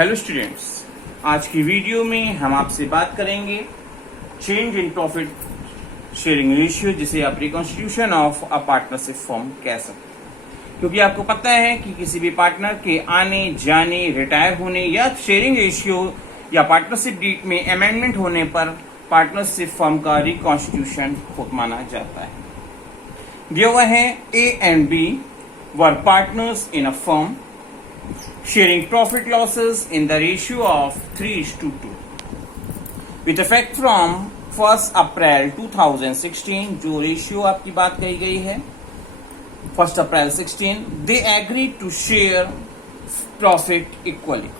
Hello students, आज की video में हम आपसे बात करेंगे change in profit sharing ratio, जिसे आप reconstitution of a partnership form कह सकते हैं। क्योंकि आपको पता है कि किसी भी पार्टनर के आने जाने, रिटायर होने या शेयरिंग रेशियो या पार्टनरशिप डीड में अमेंडमेंट होने पर पार्टनरशिप फॉर्म का रिकॉन्स्टिट्यूशन माना जाता है। दिया हुआ है A and B were partners in a firm sharing profit losses in the ratio of 3:2 with effect from 1st April 2016। जो रेशियो आपकी बात कही गई है 1st April 16, they agreed to share profit equally।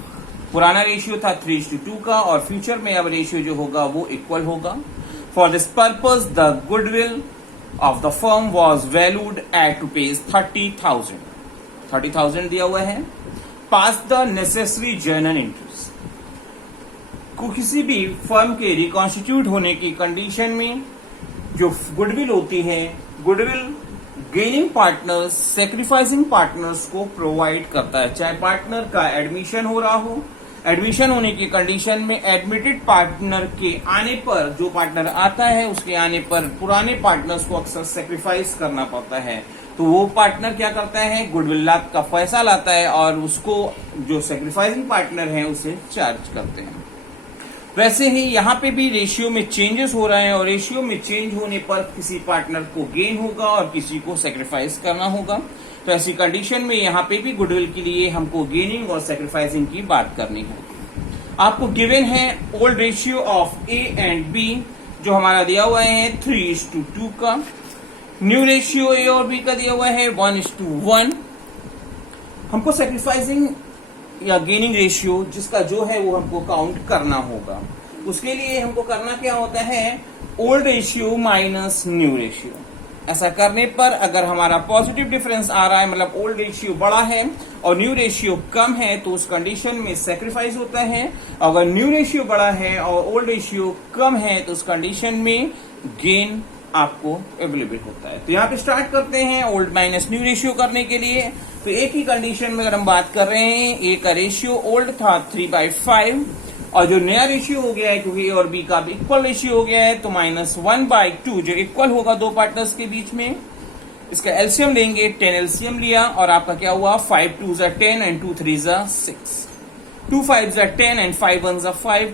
पुराना रेशियो था 3:2 का और फ्यूचर में अब रेशियो जो होगा वो इक्वल होगा। For this purpose the goodwill of the firm was valued at rupees 30,000 दिया हुआ है। पास द नेसेसरी जर्नल एंट्रीज को किसी भी फर्म के रिकॉन्स्टिट्यूट होने की कंडीशन में जो गुडविल होती है, goodwill gaining partners, sacrificing partners को प्रोवाइड करता है। चाहे पार्टनर का एडमिशन हो रहा हो, एडमिशन होने की कंडीशन में एडमिटेड पार्टनर के आने पर, जो पार्टनर आता है उसके आने पर पुराने पार्टनर्स को अक्सर सेक्रीफाइस करना पड़ता है। तो वो पार्टनर क्या करता है, गुडविल का पैसा लाता है और उसको जो सेक्रीफाइसिंग पार्टनर है उसे चार्ज करते हैं। वैसे ही यहाँ पे भी रेशियो में चेंजेस हो रहे हैं और रेशियो में चेंज होने पर किसी पार्टनर को गेन होगा और किसी को सेक्रीफाइस करना होगा। तो ऐसी कंडीशन में यहाँ पे भी गुडविल के लिए हमको गेनिंग और सेक्रीफाइसिंग की बात करनी होगी। आपको गिवन है old ratio of A and B, जो हमारा दिया हुआ है 3:2 का। न्यू रेशियो ए और बी का दिया हुआ है 1:1। हमको सेक्रीफाइसिंग या गेनिंग रेशियो जिसका जो है वो हमको काउंट करना होगा। उसके लिए हमको करना क्या होता है, old ratio minus new ratio. ऐसा करने पर अगर हमारा पॉजिटिव डिफरेंस आ रहा है, मतलब ओल्ड रेशियो बड़ा है और न्यू रेशियो कम है, तो उस कंडीशन में सेक्रीफाइस होता है। अगर न्यू रेशियो बड़ा है और ओल्ड रेशियो कम है तो उस कंडीशन में गेन आपको अवेलेबल होता है। तो यहाँ पे स्टार्ट करते हैं ओल्ड माइनस न्यू रेशियो करने के लिए। तो एक ही कंडीशन में अगर हम बात कर रहे हैं, ए का रेशियो ओल्ड था 3/5 और जो नया रेशियो हो गया है, क्योंकि ए और बी का भी इक्वल रेशियो हो गया है, तो -1/2 जो इक्वल होगा दो पार्टनर्स के बीच में। इसका एलसीएम लेंगे, 10 एलसीएम लिया और आपका क्या हुआ, 5 2s are 10 and 2 3s are 6, 2 5s are 10 and 5 1s are 5।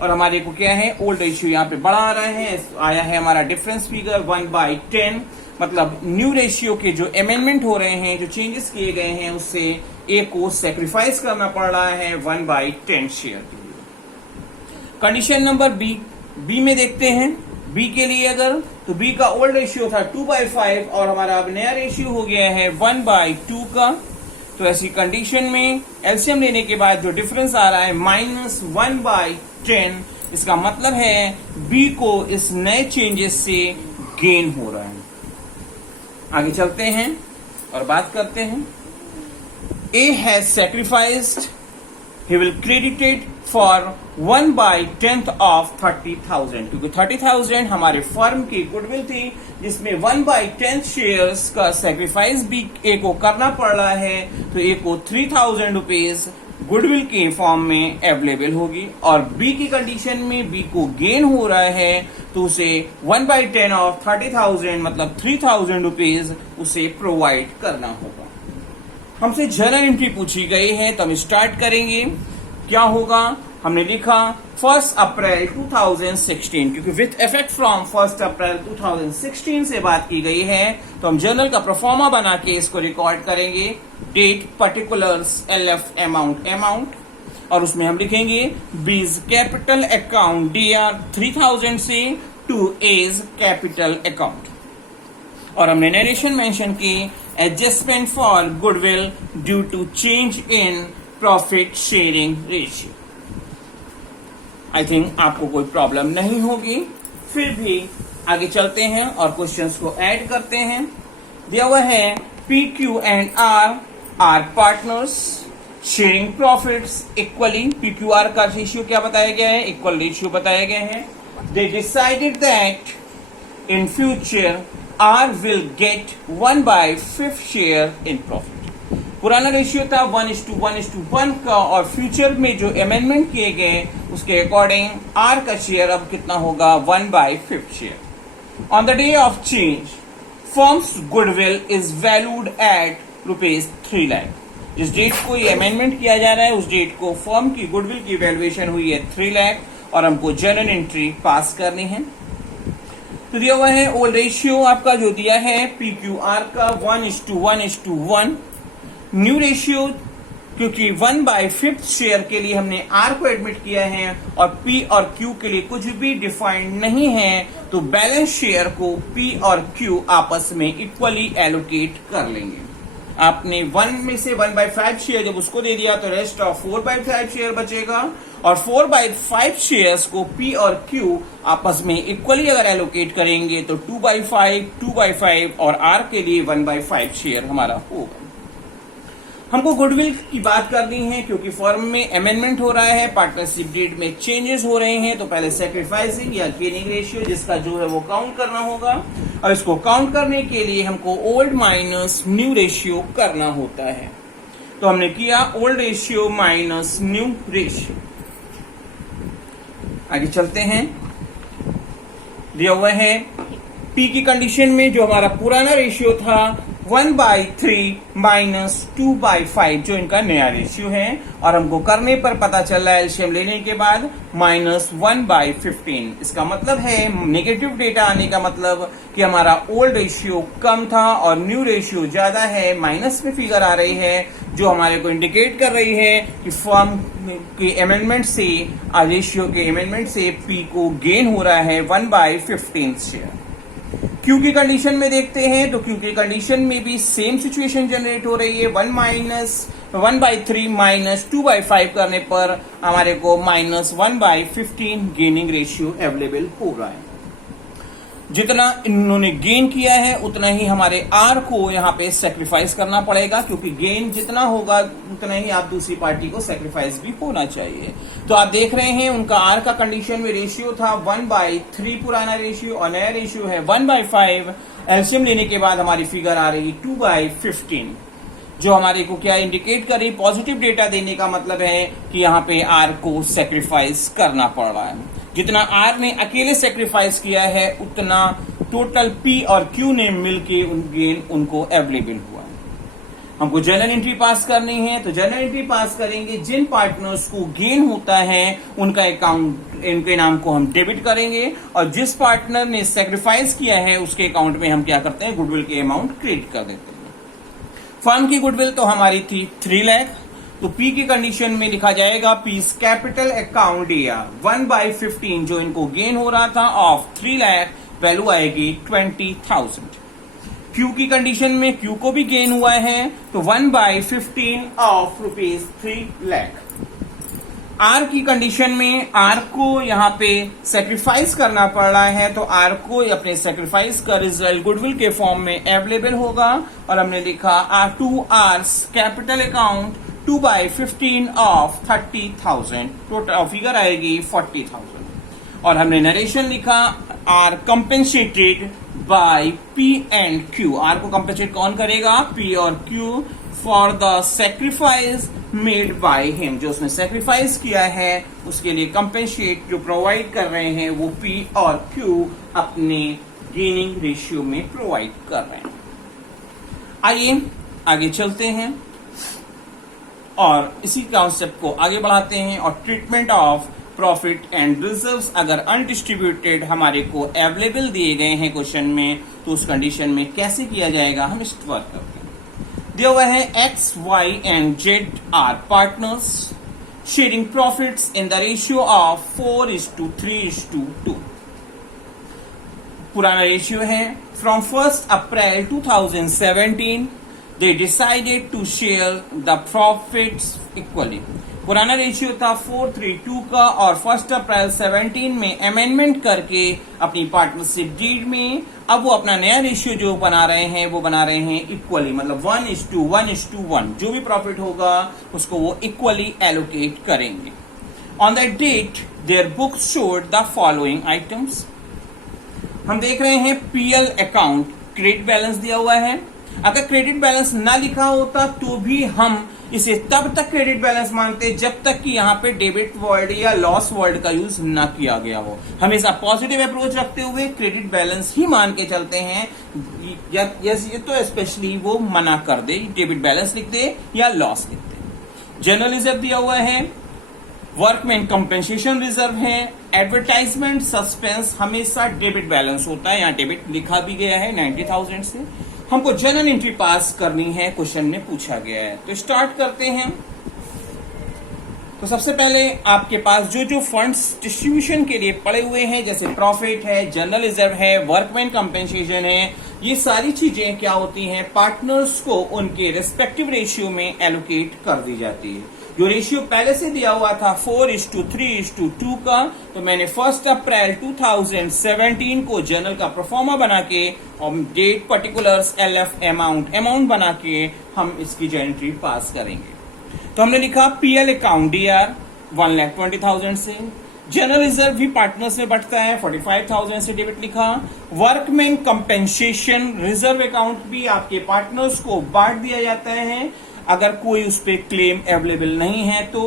और हमारे को क्या है, ओल्ड रेशियो यहाँ पे बड़ा आ रहा है, आया है हमारा डिफरेंस फिगर 1/10। मतलब न्यू रेशियो के जो अमेंडमेंट हो रहे हैं, जो चेंजेस किए गए हैं, उससे ए को सेक्रीफाइस करना पड़ रहा है 1/10 शेयर के लिए। कंडीशन नंबर बी में देखते हैं। बी के लिए अगर, तो बी का ओल्ड रेशियो था 2/5 और हमारा अब नया रेशियो हो गया है 1/2 का। तो ऐसी कंडीशन में एलसीएम लेने के बाद जो डिफरेंस आ रहा है -1/10, इसका मतलब है बी को इस नए चेंजेस से गेन हो रहा है। आगे चलते हैं और बात करते हैं। A has sacrificed, he will credited for 1/10 of 30,000, क्योंकि 30,000 हमारे फर्म की गुडविल थी जिसमें 1/10 शेयर्स का सेक्रीफाइस भी ए को करना पड़ रहा है। तो ए को 3,000 रुपीज गुडविल के फॉर्म में अवेलेबल होगी और बी की कंडीशन में बी को गेन हो रहा है, तो उसे 1/10 ऑफ 30,000 मतलब 3,000 रुपीज उसे प्रोवाइड करना होगा। हमसे जर्नल एंट्री पूछी गई है, तो हम स्टार्ट करेंगे। क्या होगा, हमने लिखा 1st April 2016, क्योंकि with effect from 1st April 2016 से बात की गई है, तो हम जर्नल का प्रोफॉर्मा बना के इसको रिकॉर्ड करेंगे। डेट, पर्टिकुलर्स, एलएफ, अमाउंट और उसमें हम लिखेंगे बीज कैपिटल अकाउंट DR 3000 से टू एज कैपिटल अकाउंट। और हमने नरेशन मेंशन की adjustment for goodwill due to change in profit sharing ratio. I think आपको कोई प्रॉब्लम नहीं होगी। फिर भी आगे चलते हैं और क्वेश्चंस को ऐड करते हैं। दिया हुआ है PQ and R R partners sharing profits equally. PQR का रेशियो क्या बताया गया है, इक्वल रेशियो बताया गया है। They decided that in future R will get 1/5 share in profit। पुराना रेशियो था 1:1:1 का, और फ्यूचर में जो अमेंडमेंट किए गए उसके अकॉर्डिंग आर का शेयर अब कितना होगा, 1/5 share. On the day of change firms goodwill is valued at ₹3 lakh. जिस डेट को ये अमेंडमेंट किया जा रहा है उस डेट को फर्म की गुडविल की वैल्यूएशन हुई है 3 लाख, और हमको जर्नल एंट्री पास करनी है। तो दिया हुआ है ओल्ड रेशियो आपका जो दिया है PQR का 1:1:1। न्यू रेशियो क्योंकि 1/5 शेयर के लिए हमने R को एडमिट किया है और P और Q के लिए कुछ भी डिफाइंड नहीं है, तो बैलेंस शेयर को P और Q आपस में इक्वली एलोकेट कर लेंगे। आपने 1 में से 1/5 शेयर जब उसको दे दिया तो रेस्ट ऑफ 4/5 शेयर बचेगा, और 4/5 शेयर्स को P और Q आपस में इक्वली अगर एलोकेट करेंगे तो 2/5, 2/5 और R के लिए 1/5 शेयर हमारा होगा। हमको गुडविल की बात करनी है क्योंकि फर्म में अमेंडमेंट हो रहा है, पार्टनरशिप डेट में चेंजेस हो रहे हैं, तो पहले सैक्रिफाइसिंग या गेनिंग रेशियो जिसका जो है वो काउंट करना होगा, और इसको काउंट करने के लिए हमको ओल्ड माइनस न्यू रेशियो करना होता है। तो हमने किया old ratio minus new ratio. आगे चलते हैं। दिया हुआ है पी की कंडीशन में जो हमारा पुराना रेशियो था 1/3 माइनस 2/5 जो इनका नया रेशियो है, और हमको करने पर पता चल रहा है एलसीएम लेने के बाद -1/15। इसका मतलब है नेगेटिव डेटा आने का मतलब कि हमारा ओल्ड रेशियो कम था और न्यू रेशियो ज्यादा है, माइनस में फिगर आ रही है, जो हमारे को इंडिकेट कर रही है कि फर्म के अमेंडमेंट से, रेशियो के अमेंडमेंट से पी को गेन हो रहा है 1/15 शेयर। क्यू की कंडीशन में देखते हैं तो क्यू की कंडीशन में भी सेम सिचुएशन जनरेट हो रही है। 1/3 माइनस 2/5 करने पर हमारे को -1/15 गेनिंग रेशियो अवेलेबल हो रहा है। जितना इन्होंने गेन किया है उतना ही हमारे आर को यहाँ पे सेक्रीफाइस करना पड़ेगा, क्योंकि गेन जितना होगा उतना ही आप दूसरी पार्टी को सेक्रीफाइस भी होना चाहिए। तो आप देख रहे हैं उनका आर का कंडीशन में रेशियो था 1/3 पुराना रेशियो, और नया रेशियो है 1/5। एलसीएम लेने के बाद हमारी फिगर आ रही 2/15, जो हमारे को क्या इंडिकेट कर रही, पॉजिटिव डेटा देने का मतलब है कि यहाँ पे आर को सेक्रीफाइस करना पड़ रहा है। जितना आर ने अकेले सेक्रीफाइस किया है उतना टोटल पी और क्यू ने मिलके गेन उनको अवेलेबल हुआ है। हमको जर्नल एंट्री पास करनी है, तो जर्नल एंट्री पास करेंगे। जिन पार्टनर्स को गेन होता है उनका अकाउंट, इनके नाम को हम डेबिट करेंगे, और जिस पार्टनर ने सेक्रीफाइस किया है उसके अकाउंट में हम क्या करते हैं, गुडविल के अमाउंट क्रेडिट कर देते हैं। फर्म की गुडविल तो हमारी थी 3 लाख, तो पी की कंडीशन में लिखा जाएगा पीस कैपिटल अकाउंट दिया 1/15 जो इनको गेन हो रहा था ऑफ 3 लाख, वैल्यू आएगी 20,000। क्यू की कंडीशन में क्यू को भी गेन हुआ है तो 1/15 ऑफ ₹3 लाख। आर की कंडीशन में आर को यहाँ पे सेक्रीफाइस करना पड़ रहा है, तो आर को अपने सेक्रीफाइस का रिजल्ट गुडविल के फॉर्म में अवेलेबल होगा, और हमने लिखा R2 R's capital account 2/15 of 30,000, total figure आएगी 40,000। और हमने नरेशन लिखा R compensated by P and Q. R को कंपेंसेट कौन करेगा, पी और Q, for the sacrifice made by him. जो उसने सेक्रीफाइस किया है उसके लिए कंपेंसेट जो प्रोवाइड कर रहे हैं वो पी और क्यू अपने गेनिंग रेशियो में प्रोवाइड कर रहे हैं। आइए आगे चलते हैं और इसी कॉन्सेप्ट को आगे बढ़ाते हैं। और treatment of profit and reserves अगर अनडिस्ट्रीब्यूटेड हमारे को अवेलेबल दिए गए हैं क्वेश्चन में, तो उस कंडीशन में कैसे किया जाएगा हम इस वर्क करते हैं। दिया हुआ है X, Y and Z are partners sharing profits in the ratio of 4:3:2। पुराना रेशियो है। From 1 April 2017 they decided to share the profits equally। पुराना रेशियो था 4:3:2 का, और 1 अप्रैल 17 में अमेंडमेंट करके अपनी पार्टनरशिप डीड में अब वो अपना नया रेशियो जो बना रहे हैं वो बना रहे हैं इक्वली, मतलब 1:1:1। जो भी प्रॉफिट होगा उसको वो इक्वली एलोकेट करेंगे। On that date their books showed the following items. हम देख रहे हैं पीएल अकाउंट क्रेडिट बैलेंस दिया हुआ है, अगर क्रेडिट बैलेंस ना लिखा होता तो भी हम इसे तब तक क्रेडिट बैलेंस मानते जब तक कि यहाँ पे डेबिट वर्ड या लॉस वर्ड का यूज ना किया गया हो। हमेशा पॉजिटिव अप्रोच रखते हुए क्रेडिट बैलेंस ही मान के चलते हैं, या ये तो स्पेशली वो मना कर दे, डेबिट बैलेंस लिख दे या लॉस लिख दे। जनरल रिजर्व दिया हुआ है, वर्कमैन कंपेंसेशन रिजर्व है, एडवर्टाइजमेंट सस्पेंस हमेशा डेबिट बैलेंस होता है, यहाँ डेबिट लिखा भी गया है 90,000 से। हमको जनरल एंट्री पास करनी है, क्वेश्चन में पूछा गया है। तो स्टार्ट करते हैं। तो सबसे पहले आपके पास जो फंड्स डिस्ट्रीब्यूशन के लिए पड़े हुए हैं, जैसे प्रॉफिट है, जनरल रिजर्व है, वर्कमैन कंपेंसेशन है, ये सारी चीजें क्या होती हैं, पार्टनर्स को उनके रिस्पेक्टिव रेशियो में एलोकेट कर दी जाती है। जो रेशियो पहले से दिया हुआ था 4:3:2 का, तो मैंने 1 अप्रैल 2017 को जनरल का प्रोफार्मा बना के और डेट पर्टिकुलर्स LF अमाउंट बना के हम इसकी जनरल पास करेंगे। तो हमने लिखा PL अकाउंट DR 1,20,000 से, जनरल रिजर्व भी पार्टनर्स में बढ़ता है 45,000 से डेबिट लिखा। वर्कमैन कंपेंसेशन रिजर्व अकाउंट भी आपके पार्टनर्स को बांट दिया जाता है, अगर कोई उस पर क्लेम अवेलेबल नहीं है तो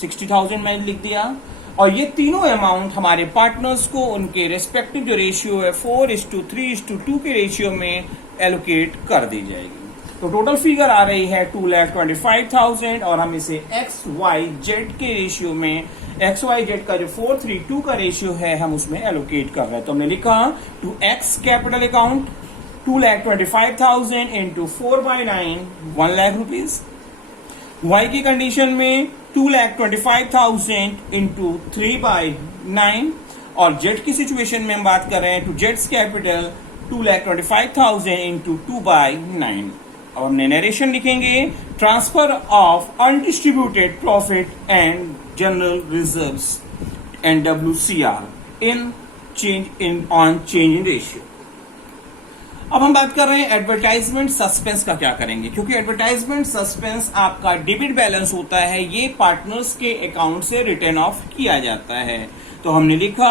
60,000 मैंने लिख दिया। और ये तीनों अमाउंट हमारे पार्टनर्स को उनके रेस्पेक्टिव जो रेशियो है 4:3:2 के रेशियो में एलोकेट कर दी जाएगी। तो टोटल फिगर आ रही है 2,25,000 और हम इसे XYZ के रेशियो में, XYZ का जो 4:3:2 का रेशियो है हम उसमें एलोकेट कर रहे हैं। तो हमने लिखा to X capital account 2,25,000 into 4/9 1 lakh rupees. Y की कंडीशन में 2,25,000 इंटू 3/9 और Z की सिचुएशन में हम बात कर रहे हैं टू जेड्स कैपिटल 2,25,000 इंटू 2/9। अब हमने नरेशन लिखेंगे, transfer of undistributed profit and general reserves NWCR in change in ratio. अब हम बात कर रहे हैं एडवर्टाइजमेंट सस्पेंस का क्या करेंगे, क्योंकि एडवर्टाइजमेंट सस्पेंस आपका डेबिट बैलेंस होता है, ये पार्टनर्स के अकाउंट से रिटर्न ऑफ किया जाता है। तो हमने लिखा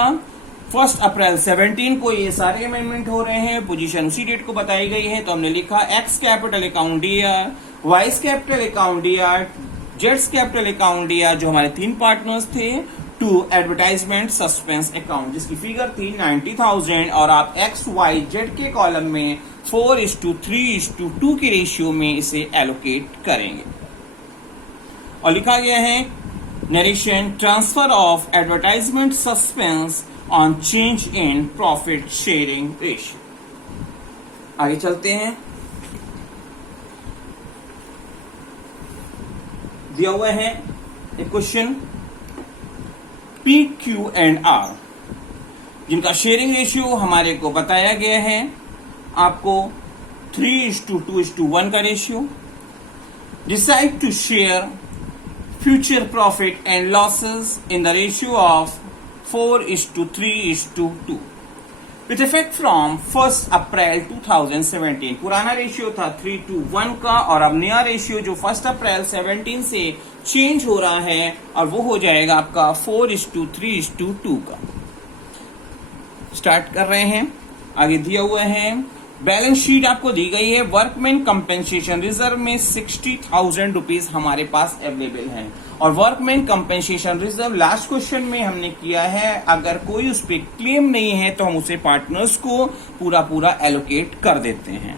1 अप्रैल 17 को ये सारे अमेंडमेंट हो रहे हैं, पोजीशन उसी डेट को बताई गई है। तो हमने लिखा x capital account DR, vice capital account DR, Jades capital account DR, जो हमारे 3 पार्टनर्स थे, टू एडवर्टाइजमेंट सस्पेंस अकाउंट जिसकी फिगर थी 90,000 और आप XYZ के कॉलम में 4:3:2 के रेशियो में इसे एलोकेट करेंगे। और लिखा गया है narration, transfer of advertisement suspense on change in profit sharing ratio. आगे चलते हैं। दिया हुआ है एक क्वेश्चन PQ&R जिनका शेयरिंग रेशियो हमारे को बताया गया है, आपको 3:2:1 का ratio. Decide to share future profit and losses in the ratio of 4:3:2 with effect from 1 April 2017। पुराना रेशियो था 3:1 का और अब नया रेशियो जो 1 अप्रैल 17 से चेंज हो रहा है और वो हो जाएगा आपका 4:3:2 का। स्टार्ट कर रहे हैं। आगे दिया हुआ है बैलेंस शीट आपको दी गई है। वर्कमैन कंपेंसेशन रिजर्व में 60,000 रुपीज हमारे पास अवेलेबल है और workman compensation reserve last question में हमने किया है, अगर कोई उस पर क्लेम नहीं है तो हम उसे पार्टनर्स को पूरा एलोकेट कर देते हैं।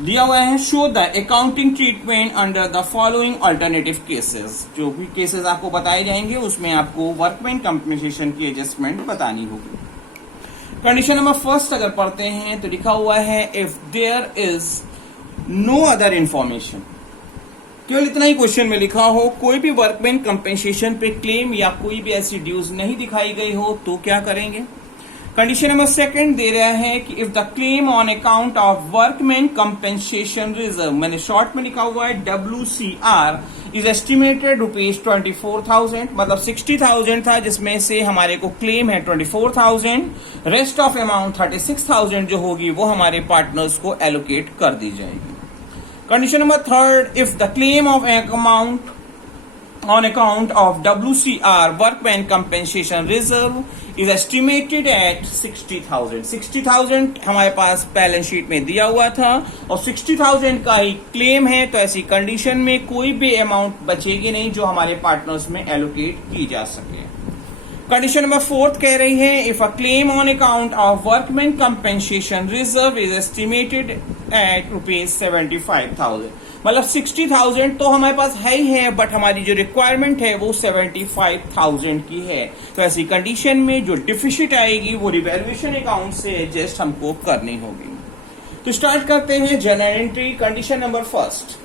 दिया हुआ है show the accounting treatment under the following alternative cases. जो भी केसेस आपको बताए जाएंगे उसमें आपको वर्कमैन कंपेंसेशन की एडजस्टमेंट बतानी होगी। कंडीशन नंबर 1 अगर पढ़ते हैं तो लिखा हुआ है if there is no other information. केवल इतना ही क्वेश्चन में लिखा हो, कोई भी वर्कमैन कंपेंसेशन पे क्लेम या कोई भी ऐसी ड्यूज नहीं दिखाई गई हो तो क्या करेंगे। कंडीशन नंबर 2 दे रहा है कि if the claim on account of workman compensation reserve, मैंने शॉर्ट में लिखा हुआ है WCR, इज एस्टिमेटेड ₹24,000, मतलब 60,000 था जिसमें से हमारे को क्लेम है 24,000, रेस्ट ऑफ अमाउंट 36,000 जो होगी वो हमारे पार्टनर्स को एलोकेट कर दी जाएगी। Condition number 3, if the claim of amount on account of WCR workman compensation reserve is estimated at 60,000. 60,000 हमारे पास बैलेंस शीट में दिया हुआ था और 60,000 का ही क्लेम है, तो ऐसी कंडीशन में कोई भी अमाउंट बचेगी नहीं जो हमारे पार्टनर्स में एलोकेट की जा सके। कंडीशन नंबर 4 कह रही है if a claim on account of workman compensation reserve is estimated at ₹75,000, मतलब 60,000 तो हमारे पास है ही है, बट हमारी जो रिक्वायरमेंट है वो 75,000 की है। तो ऐसी कंडीशन में जो डिफिसिट आएगी वो रिवैल्यूएशन अकाउंट से एडजस्ट हमको करनी होगी। तो स्टार्ट करते हैं general entry. Condition number first,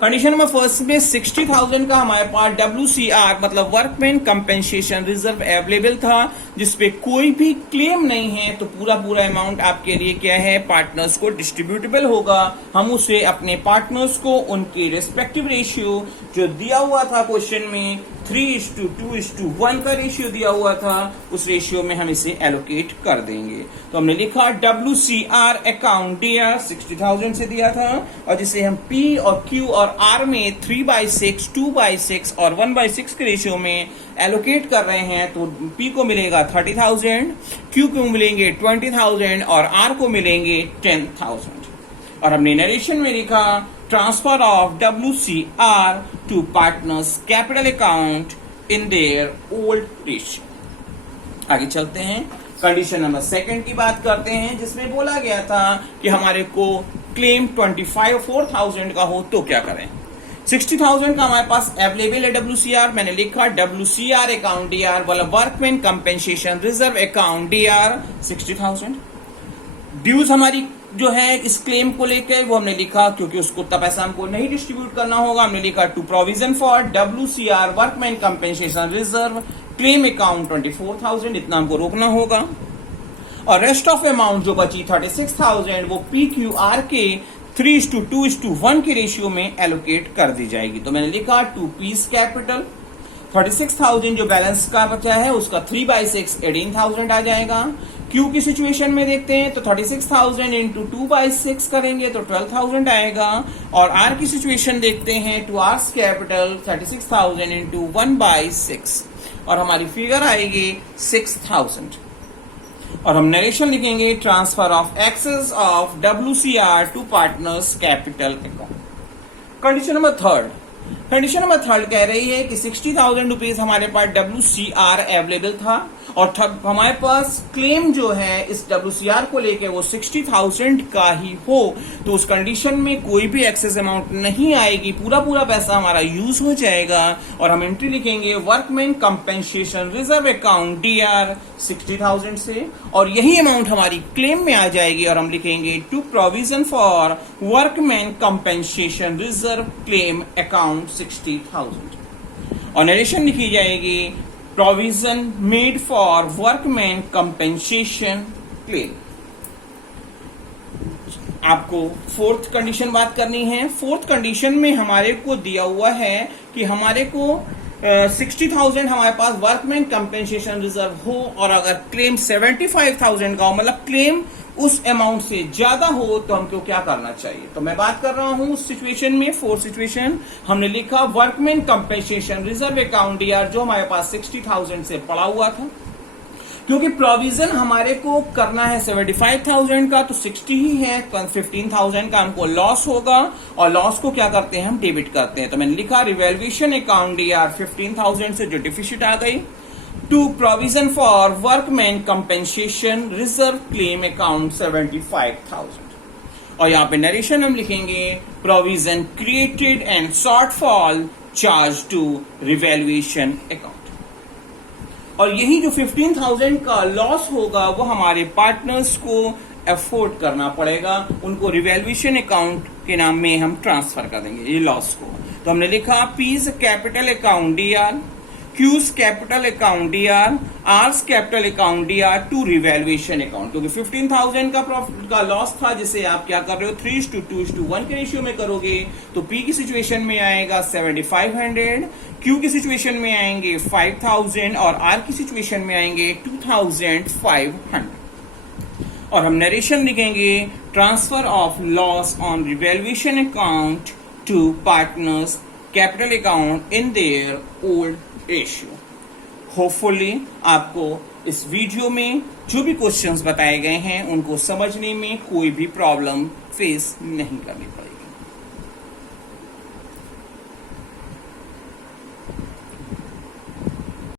condition number first में 60,000 का हमारे पास WCR मतलब वर्कमैन कंपेंसेशन रिजर्व अवेलेबल था, जिसपे कोई भी क्लेम नहीं है, तो पूरा अमाउंट आपके लिए क्या है, पार्टनर्स को डिस्ट्रीब्यूटेबल होगा। हम उसे अपने पार्टनर्स को उनके रेस्पेक्टिव रेशियो जो दिया हुआ था क्वेश्चन में 3:2:1 का रेशियो दिया हुआ था, उस रेशियो में हम इसे एलोकेट कर देंगे। तो हमने लिखा WCR अकाउंट DR 60,000 से दिया था, और जिसे हम P और Q और R में 3/6, 2/6 और 1/6 के रेशियो में एलोकेट कर रहे हैं। तो P को मिलेगा 30,000, Q को मिलेंगे 20,000 और R को मिलेंगे 10,000। और हमने नरेशन में लिखा transfer of WCR to partners capital account in their old ratio. आगे चलते हैं, कंडीशन नंबर 2 की बात करते हैं, जिसमें बोला गया था कि हमारे को क्लेम 4,000 का हो तो क्या करें। 60,000 का हमारे पास अवेलेबल है WCR, मैंने लिखा WCR अकाउंट DR वाला workman compensation reserve account DR 60,000। Dues हमारी जो है इस क्लेम को लेकर वो हमने लिखा, क्योंकि उसको उतना पैसा हमको नहीं डिस्ट्रीब्यूट करना होगा, हमने लिखा to provision for WCR workman compensation reserve claim account 24,000, इतना हमको रोकना होगा। और रेस्ट ऑफ अमाउंट जो बची 36,000 वो PQR के 3:2:1 के रेशियो में एलोकेट कर दी जाएगी। तो मैंने लिखा टू पीस कैपिटल 36,000 जो बैलेंस का बचा है उसका 3/6 18,000 आ जाएगा। क्यू की सिचुएशन में देखते हैं तो 36,000 इंटू 2/6 करेंगे तो 12,000 आएगा। और आर की सिचुएशन देखते हैं टू आर्स कैपिटल 36,000 इंटू 1/6 और हमारी फिगर आएगी 6,000। और हम नरेशन लिखेंगे transfer of excess of WCR to partners capital account. Condition number 3 कह रही है कि 60,000 रुपीज हमारे पास WCR अवेलेबल था, और हमारे पास क्लेम जो है इस WCR को लेके वो 60,000 का ही हो, तो उस कंडीशन में कोई भी एक्सेस अमाउंट नहीं आएगी, पूरा पैसा हमारा यूज हो जाएगा। और हम एंट्री लिखेंगे workman compensation reserve account DR 60,000 से, और यही अमाउंट हमारी क्लेम में आ जाएगी, और हम लिखेंगे to provision for workman compensation reserve claim account 60,000। और नरेशन लिखी जाएगी provision made for workman compensation claim. आपको 4th कंडीशन बात करनी है। 4th कंडीशन में हमारे को दिया हुआ है कि हमारे को 60,000 हमारे पास वर्कमैन कंपेंसेशन रिजर्व हो, और अगर क्लेम 75,000 का हो, मतलब क्लेम उस अमाउंट से ज्यादा हो, तो हमको क्या करना चाहिए। तो मैं बात कर रहा हूं उस सिचुएशन में 4th सिचुएशन हमने लिखा workman compensation reserve account DR जो हमारे पास 60,000 से पड़ा हुआ था, क्योंकि प्रोविजन हमारे को करना है 75,000 का, तो 60 ही है, 15,000 का हमको लॉस होगा, और लॉस को क्या करते हैं हम डेबिट करते हैं। तो मैंने लिखा रिवैल्यूएशन अकाउंट DR 15,000 से जो डिफिसिट आ गई to provision for workman compensation reserve claim account 75,000। और यहाँ पे नरेशन हम लिखेंगे provision created and shortfall charge to revaluation account. और यही जो 15,000 का लॉस होगा वो हमारे पार्टनर्स को अफोर्ड करना पड़ेगा, उनको रिवैल्यूएशन अकाउंट के नाम में हम ट्रांसफर कर देंगे ये लॉस को। तो हमने लिखा P's capital account DR, Q's capital account DR, R's capital account DR to revaluation account, क्योंकि 15,000 का प्रॉफिट का लॉस था, जिसे आप क्या कर रहे हो 3:2:1 के रेशियो में करोगे, तो P की सिचुएशन में आएगा 7,500, Q की सिचुएशन में आएंगे 5,000 और R की सिचुएशन में आएंगे 2,500। और हम नरेशन लिखेंगे transfer of loss on revaluation account to partners capital account in their old ratio. Hopefully आपको इस वीडियो में जो भी क्वेश्चंस बताए गए हैं उनको समझने में कोई भी प्रॉब्लम फेस नहीं करनी पड़ेगी।